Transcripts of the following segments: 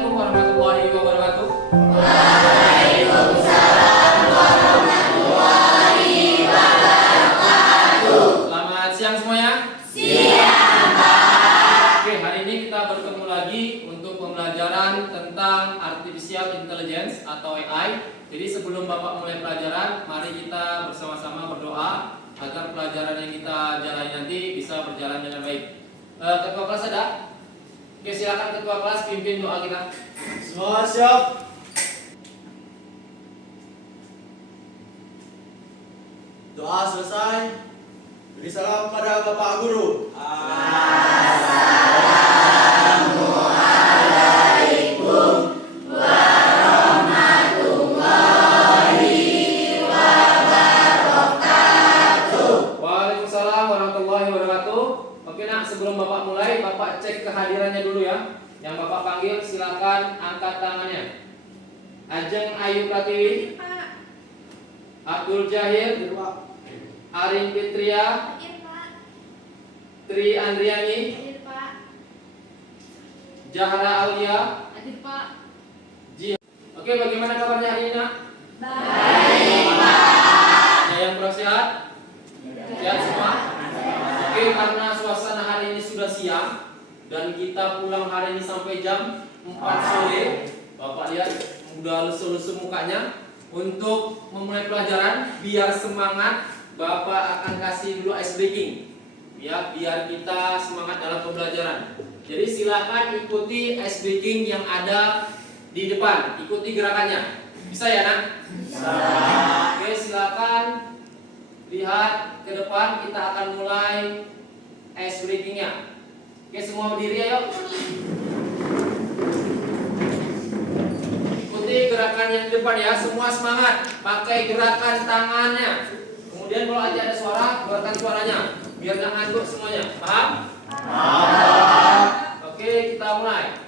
Assalamualaikum warahmatullahi wabarakatuh. Waalaikumsalam warahmatullahi wabarakatuh. Selamat siang semuanya. Siang, Pak. Oke, hari ini kita bertemu lagi untuk pembelajaran tentang Artificial Intelligence atau AI. Jadi sebelum Bapak mulai pelajaran, mari kita bersama-sama berdoa agar pelajaran yang kita jalani nanti bisa berjalan dengan baik. Ketua kelas ada? Oke, silakan ketua kelas pimpin doa kita. Semua siap. Doa selesai. Beri salam pada Bapak Guru. Assalamualaikum warahmatullahi wabarakatuh. Waalaikumsalam warahmatullahi wabarakatuh. Oke nak, sebelum Bapak mulai, Bapak cek kehadirannya dulu ya. Yang Bapak panggil silakan angkat tangannya. Ajeng Ayu Pratiwi, Abdul Jahir, Arin Fitria, Tri Andriani, Jahra Aulia. Oke, bagaimana kabarnya hari ini nak? Baik, Pak. Ada yang kurang sehat? Sehat semua? Oke, karena suasana hari ini sudah siang dan kita pulang hari ini sampai jam 4 sore. Bapak lihat udah lesu-lesu mukanya. Untuk memulai pelajaran, biar semangat, Bapak akan kasih dulu ice breaking ya, biar kita semangat dalam pembelajaran. Jadi silakan ikuti ice breaking yang ada di depan, ikuti gerakannya. Bisa ya nak? Bisa. Oke, silakan lihat ke depan, kita akan mulai ice breakingnya. Oke, semua berdiri ayo. Ikuti gerakan yang di depan ya, semua semangat. Pakai gerakan tangannya. Kemudian kalau ada suara, keluarkan suaranya, biar nggak ngantuk semuanya. Paham? Paham. Oke, kita mulai.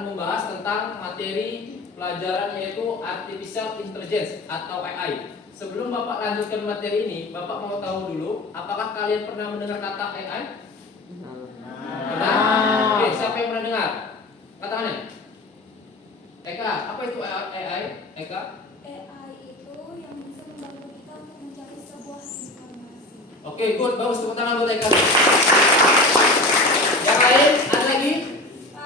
Membahas tentang materi pelajaran yaitu Artificial Intelligence atau AI. Sebelum Bapak lanjutkan materi ini, Bapak mau tahu dulu, apakah kalian pernah mendengar kata AI? Pernah? Oke, siapa yang pernah dengar? Katakannya. Eka, apa itu AI? Eka? AI itu yang bisa membantu kita untuk mencari sebuah informasi. Oke, good, bagus, tepuk tangan buat Eka. Yang lain, ada lagi?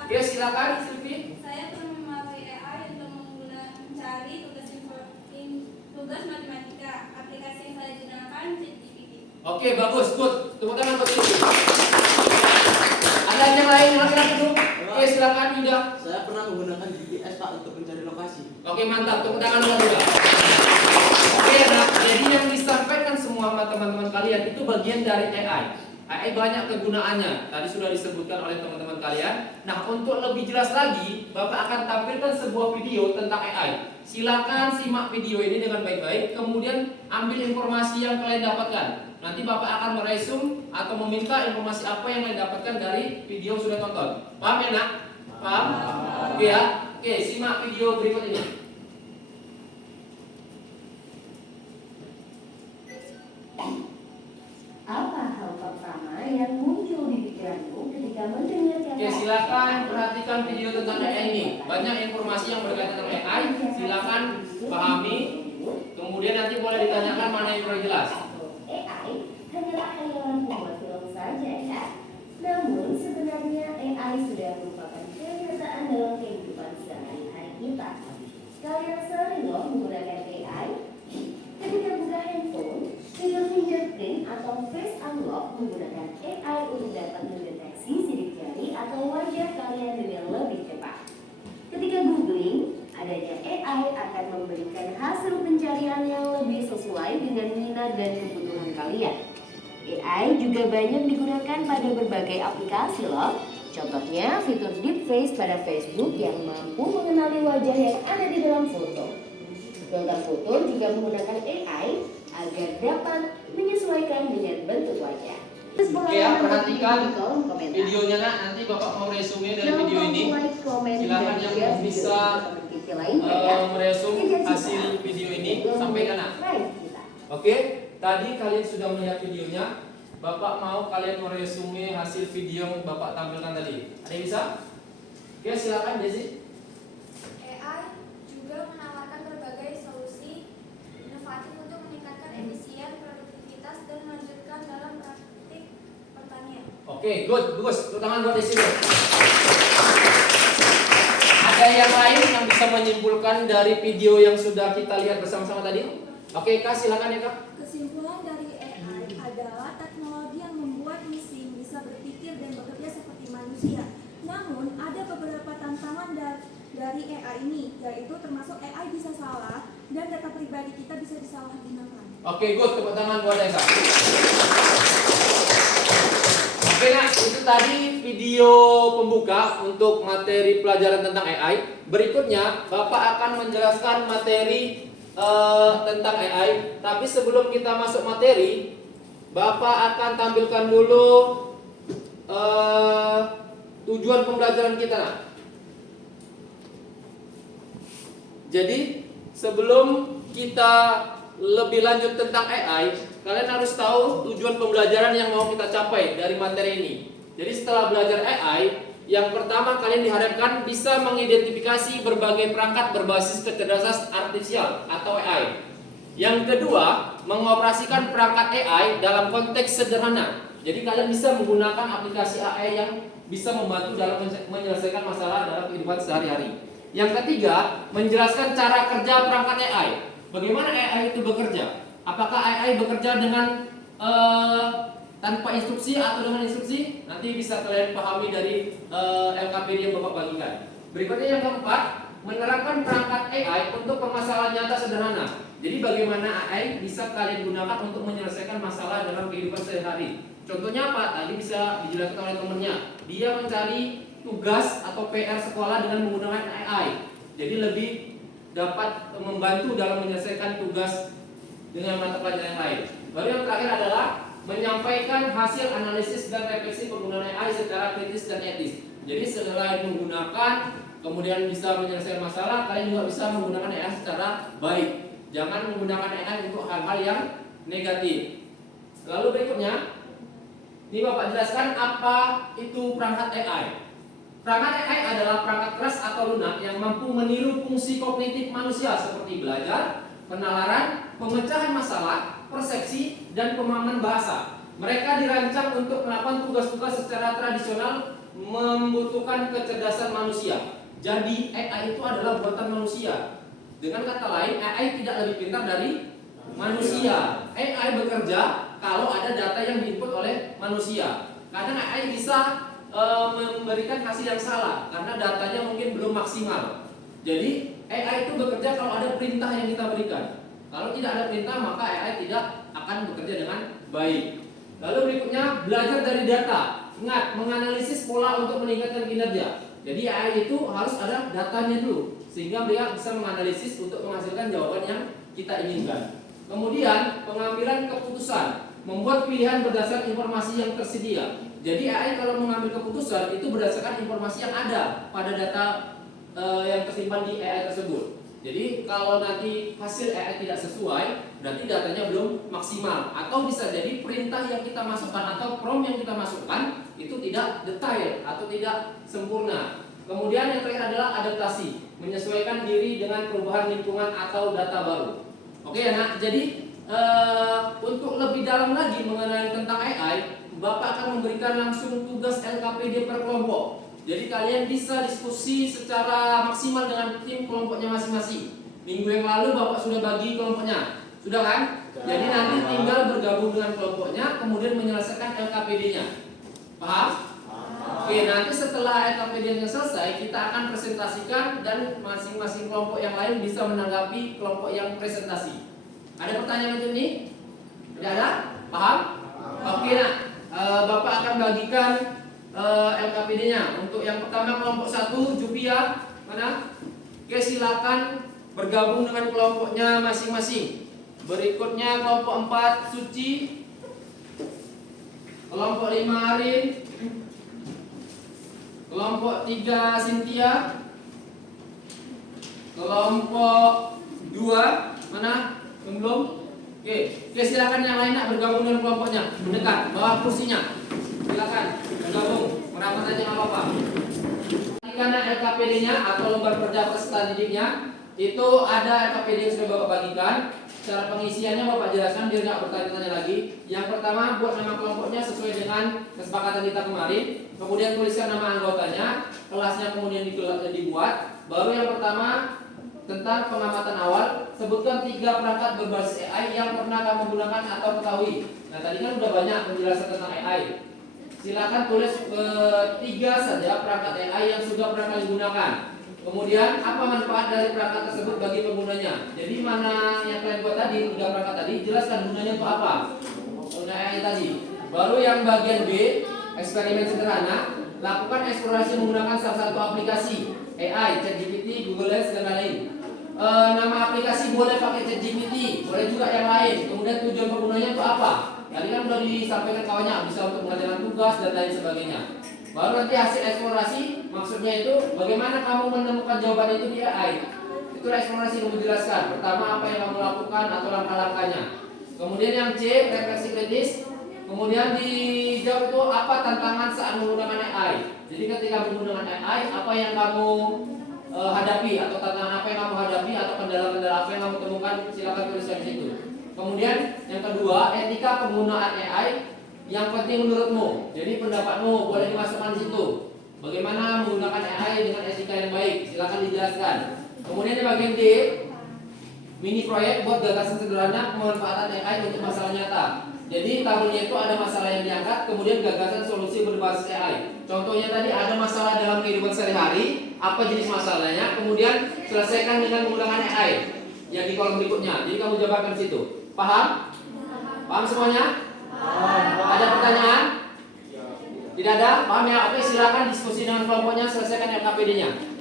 Oke, silakan, Silvi. Saya pernah memakai AI untuk mencari tugas matematika. Aplikasi yang saya gunakan ChatGPT. Oke, bagus, good. Tepuk tangan buat Silvi. Ada yang lain, laki-laki dulu. Oke, silakan Yuda. Saya pernah menggunakan GPS Pak untuk mencari lokasi. Oke, mantap. Tepuk tangan buat Yuda. Oke, nah, jadi yang disampaikan semua sama teman-teman kalian itu bagian dari AI. AI banyak kegunaannya, tadi sudah disebutkan oleh teman-teman kalian. Nah, untuk lebih jelas lagi, Bapak akan tampilkan sebuah video tentang AI. Silakan simak video ini dengan baik-baik, kemudian ambil informasi yang kalian dapatkan. Nanti Bapak akan meresum atau meminta informasi apa yang kalian dapatkan dari video yang sudah tonton. Paham ya nak? Paham? Oke ya. Oke, simak video berikut ini. Apa hal pertama yang muncul di pikiranmu ketika mendengar kata Oke, silakan perhatikan video tentang AI ini. Banyak informasi yang berkaitan dengan AI. Silakan pahami. Kemudian nanti boleh ditanyakan mana yang kurang jelas. AI hanyalah khayalan pembuat film saja ya. Namun sebenarnya AI sudah merupakan kenyataan dalam kehidupan sehari-hari kita. Kalian sering loh menggunakan AI. Ketika buka handphone, fitur fingerprint atau face unlock menggunakan AI untuk dapat mendeteksi sidik jari atau wajah kalian dengan lebih cepat. Ketika googling, adanya AI akan memberikan pencarian yang lebih sesuai dengan minat dan kebutuhan kalian. AI juga banyak digunakan pada berbagai aplikasi loh. Contohnya fitur deepface pada Facebook yang mampu mengenali wajah yang ada di dalam foto. Filter foto juga menggunakan AI agar dapat menyesuaikan dengan bentuk wajah. Oke ya, perhatikan videonya nak. Nanti Bapak mau resume dari video ini. Silakan yang bisa meresum hasil video ini, sampaikan nak. Oke, tadi kalian sudah melihat videonya. Bapak mau kalian meresume hasil video yang Bapak tampilkan tadi. Ada yang bisa? Oke, silakan Desi. AI juga menawarkan berbagai solusi inovatif untuk meningkatkan efisien, produktivitas, dan melanjutkan dalam praktik pertanian. Oke, good, bagus. Tepuk tangan buat Desi. Ada yang lain yang bisa menyimpulkan dari video yang sudah kita lihat bersama-sama tadi? Oke, Kak, silakan ya, Kak. Kesimpulan dari AI adalah teknologi yang membuat mesin bisa berpikir dan bekerja seperti manusia. Namun, ada beberapa tantangan dari AI ini, yaitu termasuk AI bisa salah dan data pribadi kita bisa disalahgunakan. Oke, good. Tepuk tangan buat Eka. Oke, nah itu tadi video pembuka untuk materi pelajaran tentang AI. Berikutnya, Bapak akan menjelaskan materi tentang AI. Tapi sebelum kita masuk materi, Bapak akan tampilkan dulu tujuan pembelajaran kita. Nah. Jadi sebelum kita lebih lanjut tentang AI, kalian harus tahu tujuan pembelajaran yang mau kita capai dari materi ini. Jadi setelah belajar AI, yang pertama kalian diharapkan bisa mengidentifikasi berbagai perangkat berbasis kecerdasan artifisial atau AI. Yang kedua, mengoperasikan perangkat AI dalam konteks sederhana. Jadi kalian bisa menggunakan aplikasi AI yang bisa membantu dalam menyelesaikan masalah dalam kehidupan sehari-hari. Yang ketiga, menjelaskan cara kerja perangkat AI. Bagaimana AI itu bekerja? Apakah AI bekerja dengan tanpa instruksi atau dengan instruksi? Nanti bisa kalian pahami dari LKPD yang Bapak bagikan. Berikutnya yang keempat, menerapkan perangkat AI untuk permasalahan nyata sederhana. Jadi bagaimana AI bisa kalian gunakan untuk menyelesaikan masalah dalam kehidupan sehari-hari. Contohnya apa? Tadi bisa dijelaskan oleh temannya. Dia mencari tugas atau PR sekolah dengan menggunakan AI. Jadi lebih dapat membantu dalam menyelesaikan tugas dengan mata pelajaran yang lain. Baru yang terakhir adalah menyampaikan hasil analisis dan refleksi penggunaan AI secara kritis dan etis. Jadi selain menggunakan kemudian bisa menyelesaikan masalah, kalian juga bisa menggunakan AI secara baik. Jangan menggunakan AI untuk hal-hal yang negatif. Lalu berikutnya, ini Bapak jelaskan apa itu perangkat AI. Perangkat AI adalah perangkat keras atau lunak yang mampu meniru fungsi kognitif manusia seperti belajar, penalaran, pemecahan masalah, persepsi, dan pemahaman bahasa. Mereka dirancang untuk melakukan tugas-tugas secara tradisional membutuhkan kecerdasan manusia. Jadi AI itu adalah buatan manusia. Dengan kata lain, AI tidak lebih pintar dari manusia. AI bekerja kalau ada data yang diinput oleh manusia. Kadang AI bisa memberikan hasil yang salah karena datanya mungkin belum maksimal. Jadi AI itu bekerja kalau ada perintah yang kita berikan. Kalau tidak ada perintah maka AI tidak akan bekerja dengan baik. Lalu berikutnya, belajar dari data. Ingat, menganalisis pola untuk meningkatkan kinerja. Jadi AI itu harus ada datanya dulu sehingga dia bisa menganalisis untuk menghasilkan jawaban yang kita inginkan. Kemudian pengambilan keputusan, membuat pilihan berdasarkan informasi yang tersedia. Jadi AI kalau mengambil keputusan itu berdasarkan informasi yang ada pada data yang tersimpan di AI tersebut. Jadi kalau nanti hasil AI tidak sesuai, berarti datanya belum maksimal. Atau bisa jadi perintah yang kita masukkan atau prompt yang kita masukkan itu tidak detail atau tidak sempurna. Kemudian yang terakhir adalah adaptasi, menyesuaikan diri dengan perubahan lingkungan atau data baru. Oke ya nak, jadi untuk lebih dalam lagi mengenai tentang AI, Bapak akan memberikan langsung tugas LKPD per kelompok. Jadi kalian bisa diskusi secara maksimal dengan tim kelompoknya masing-masing. Minggu yang lalu Bapak sudah bagi kelompoknya, sudah kan? Jadi nanti tinggal bergabung dengan kelompoknya, kemudian menyelesaikan LKPD-nya. Paham? Oke, nanti setelah LKPD-nya selesai, kita akan presentasikan dan masing-masing kelompok yang lain bisa menanggapi kelompok yang presentasi. Ada pertanyaan untuk ini? Tidak ada? Paham? Oke, nah, Bapak akan bagikan LKPD-nya. Untuk yang pertama kelompok 1, Jupia, mana? Oke, silakan bergabung dengan kelompoknya masing-masing. Berikutnya kelompok 4, Suci. Kelompok 5, Arin. Kelompok 3, Cynthia. Kelompok 2, mana? Belum? Oke, silakan yang lain nak bergabung dengan kelompoknya. Mendekat, bawa kursinya. Silakan bergabung, merapat aja nggak apa-apa. Karena LKPD-nya atau lembar kerja peserta didiknya itu ada LKPD yang sudah Bapak bagikan. Cara pengisiannya Bapak jelaskan biar nggak bertanya-tanya lagi. Yang pertama buat nama kelompoknya sesuai dengan kesepakatan kita kemarin. Kemudian tuliskan nama anggotanya, kelasnya kemudian dibuat. Baru yang pertama tentang pengamatan awal, sebutkan 3 perangkat berbasis AI yang pernah kamu gunakan atau ketahui. Nah tadi kan udah banyak penjelasan tentang AI. Silakan tulis 3 saja perangkat AI yang sudah pernah kali gunakan. Kemudian apa manfaat dari perangkat tersebut bagi penggunanya. Jadi mana yang kalian buat tadi 3 perangkat tadi, jelaskan gunanya untuk apa. Guna AI tadi. Baru yang bagian B, eksperimen sederhana. Lakukan eksplorasi menggunakan salah satu aplikasi AI, ChatGPT, Google Lens dan lain-lain. Nama aplikasi boleh pakai ChatGPT, boleh juga yang lain. Kemudian tujuan penggunanya untuk apa? Tadi kan sudah disampaikan kawannya, bisa untuk mengerjakan tugas dan lain sebagainya. Baru nanti hasil eksplorasi, maksudnya itu bagaimana kamu menemukan jawaban itu di AI. Itulah eksplorasi yang dijelaskan. Pertama apa yang kamu lakukan atau langkah-langkahnya. Kemudian yang C, refleksi kritis. Kemudian dijawab itu apa tantangan saat menggunakan AI. Jadi ketika menggunakan AI, apa yang kamu hadapi atau tantangan apa yang kamu hadapi atau kendala-kendala apa yang kamu temukan, silakan tuliskan di situ. Kemudian yang kedua, etika penggunaan AI yang penting menurutmu. Jadi pendapatmu boleh dimasukkan di situ. Bagaimana menggunakan AI dengan etika yang baik, silakan dijelaskan. Kemudian di bagian D, mini proyek buat gagasan sederhana pemanfaatan AI untuk masalah nyata. Jadi tabelnya itu ada masalah yang diangkat, kemudian gagasan solusi berbasis AI. Contohnya tadi ada masalah dalam kehidupan sehari-hari, apa jenis masalahnya, kemudian selesaikan dengan menggunakan AI yang di kolom berikutnya. Jadi kamu jabarkan di situ. Paham? Paham semuanya? Ada pertanyaan? Tidak ada? Paham ya? Oke, silakan diskusi dengan kelompoknya, selesaikan LKPD-nya.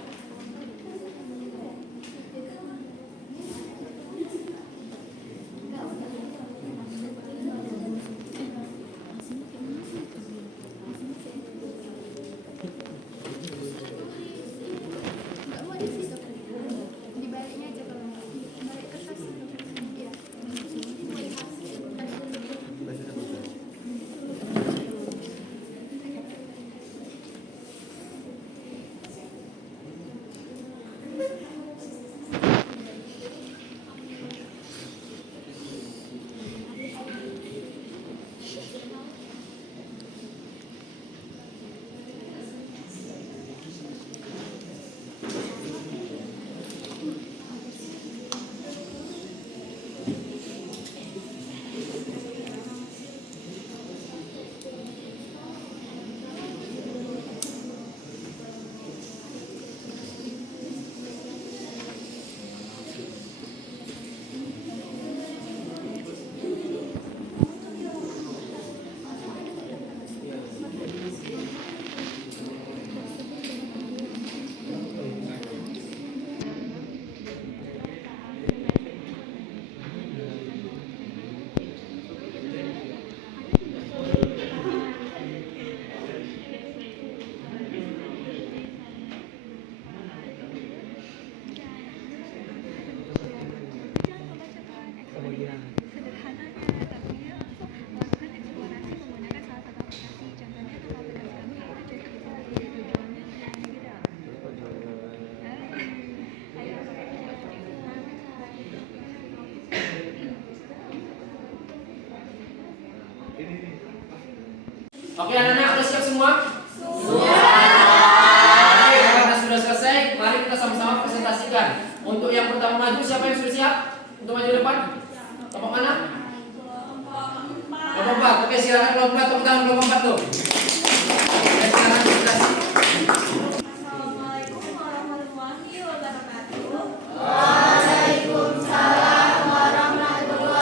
Oke anak-anak, udah siap semua? Oke, karena sudah selesai, mari kita sama-sama presentasikan. Untuk yang pertama maju, siapa yang sudah siap? Untuk maju depan? Kelompok mana? Kelompok 4. Oke, silakan kelompok 4, tepuk tangan kelompok 4 tuh. Oke, silakan presentasi. Assalamualaikum warahmatullahi wabarakatuh. Waalaikumsalam warahmatullahi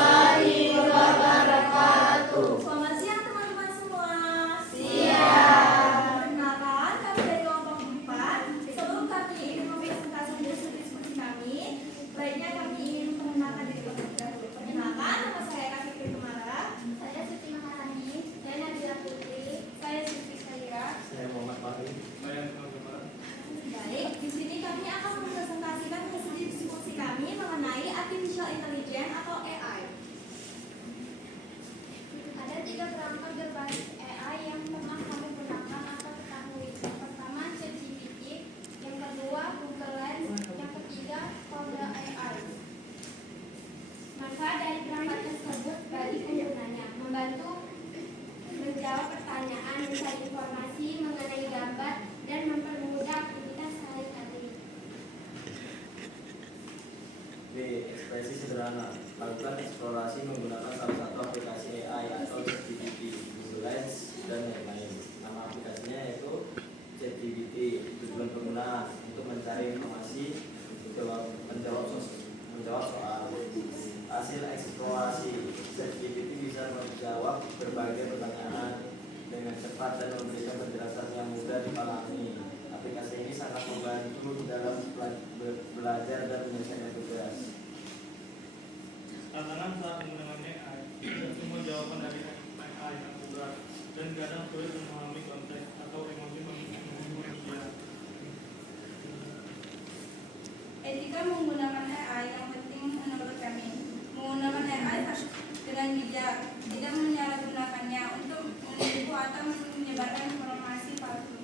B. Ekspresi sederhana. Lakukan eksplorasi menggunakan salah satu aplikasi AI atau ChatGPT, Google Lens, dan lain-lain. Nama aplikasinya yaitu ChatGPT. Tujuan penggunaan untuk mencari informasi, menjawab soal. Hasil eksplorasi, ChatGPT bisa menjawab berbagai pertanyaan dengan cepat dan memberikan penjelasan yang mudah dipahami. Aplikasi ini sangat membantu dalam belajar dan menyelesaikan tugas. Tantangan saat menggunakan AI, tidak semua jawaban dari AI akurat dan kadang sulit memahami konteks atau emosi manusia. Etika menggunakan AI yang penting menurut kami. Menggunakan AI dengan bijak, tidak menyalahgunakannya untuk menipu atau menyebarkan informasi palsu.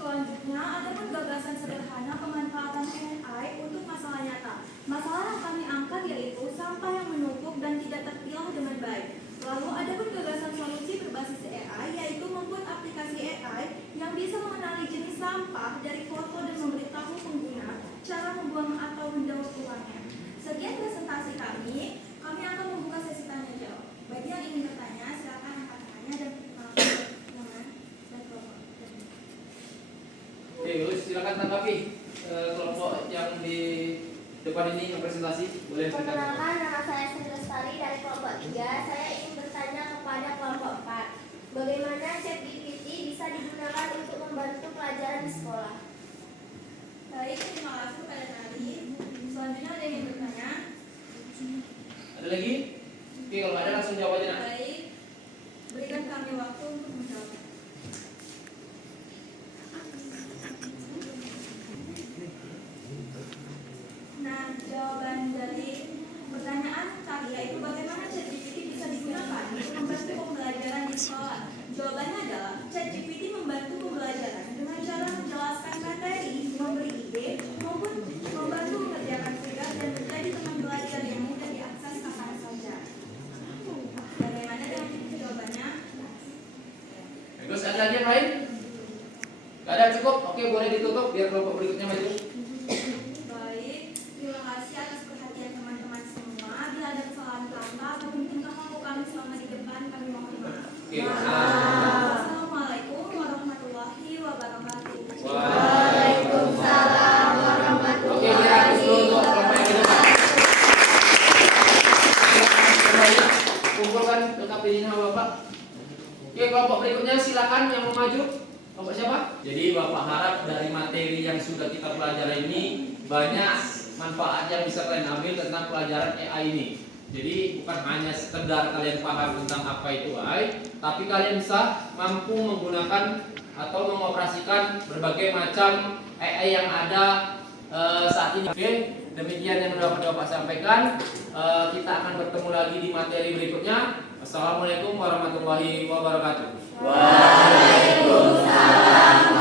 Selanjutnya, ada gagasan sederhana pemanfaatan AI untuk masalah nyata. Masalah yang kami angkat yaitu sampah yang menumpuk dan tidak terpilah dengan baik. Lalu ada pun gagasan solusi berbasis AI, yaitu membuat aplikasi AI yang bisa mengenali jenis sampah dari foto dan memberitahu pengguna cara membuang atau mendaur ulangnya. Sekian presentasi kami akan membuka sesi tanya jawab. Bagi yang ingin bertanya, silakan angkat tangannya dan perkenalkan nama dan kelompok. Oke, Gus, silakan tanggapi kelompok yang di depan ini yang presentasi. Boleh Perkenalkan, nama saya Sri Lestari dari kelompok 3. Saya ingin bertanya kepada kelompok 4. Bagaimana ChatGPT bisa digunakan untuk membantu pelajaran di sekolah? Baik, terima kasih pada Nali. Selanjutnya ada yang ingin bertanya? Ada lagi? Oke, kalau ada langsung jawab aja. Nak. Baik, berikan kami waktu untuk menjawab. Nah, jawaban dari pertanyaan tadi yaitu bagaimana ChatGPT bisa digunakan untuk membantu pembelajaran di sekolah. Jawabannya adalah ChatGPT membantu pembelajaran dengan cara menjelaskan materi, memberi ide, maupun membantu mengerjakan tugas dan menjadi teman belajar yang mudah diakses kapan saja. Bagaimana dengan jawabannya? Gus, ada lagi yang lain? Gak ada, cukup? Oke, boleh ditutup biar kelompok berikutnya maju. Baik, terima kasih atas perhatian teman-teman semua. Bila ada kesalahan kata atau mungkin kamu kami selama di depan, kami mohon maaf. Oke, Assalamualaikum warahmatullahi wabarakatuh. Waalaikumsalam warahmatullahi Oke, dirakus dulu untuk kelompok yang di depan. Semuanya kumpulkan lengkap dirinya Bapak. Oke, kelompok berikutnya silakan yang mau maju. Kelompok siapa? Jadi Bapak harap dari materi yang sudah kita pelajari ini banyak manfaat yang bisa kalian ambil tentang pelajaran AI ini. Jadi bukan hanya sekedar kalian paham tentang apa itu AI, tapi kalian bisa mampu menggunakan atau mengoperasikan berbagai macam AI yang ada saat ini. Oke, demikian yang dapat Bapak sampaikan. Kita akan bertemu lagi di materi berikutnya. Assalamualaikum warahmatullahi wabarakatuh. Waalaikumsalam